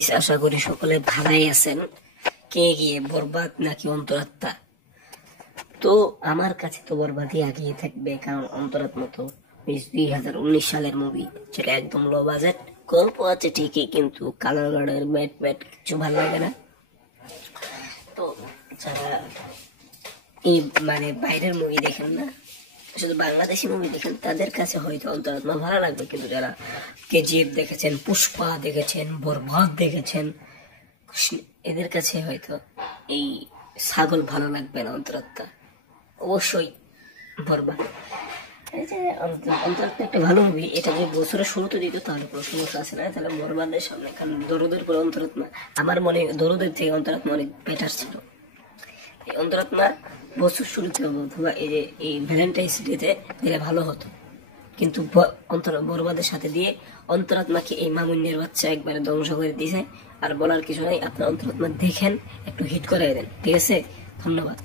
আশা করি সকলে ভালোই আছেন। কে গিয়ে বরবাদ নাকি অন্তরাত্মা? তো আমার কাছে তো বরবাদই আগিয়ে থাকবে, কারণ অন্তরাত্মা তো 2019 সালের মুভি, যেটা একদম লো বাজেট। গল্প আছে ঠিকই, কিন্তু কালার গার্ডের ম্যাট ম্যাট কিছু ভালো লাগে না। তো যারা এই বাইরের মুভি দেখেন না, শুধু বাংলাদেশি মুভি দেখেন, তাদের কাছে হয়তো অন্তরাত্মা ভালো লাগবে। কিন্তু যারা কেজিএফ দেখেছেন, পুষ্পা দেখেছেন, বরবাদ দেখেছেন, এদের কাছে হয়তো এই ছাগল ভালো লাগবে না। অন্তরাত্মা অবশ্যই বরবাদ। এই যে অন্তরাত্মা একটা ভালো মুভি, এটা যে বছরের শুরুতে দিত তাহলে কোনো সমস্যা আছে না, তাহলে বরবাদের সামনে। কারণ দরদের পরে অন্তরাত্মা, আমার মনে দরদের থেকে অন্তরাত্মা অনেক বেটার ছিল। এই অন্তরাত্মা বছর শুরুতে অথবা এই যে এই ভ্যালেন্টাইন্স ডেতে দিলে ভালো হতো, কিন্তু বরবাদের সাথে দিয়ে অন্তরাত্মাকে এই মামুন্যের বাচ্চা একবারে ধ্বংস করে দিয়েছে। আর বলার কিছু নাই, আপনার অন্তরাত্মা দেখেন, একটু হিট করে দেন, ঠিক আছে? ধন্যবাদ।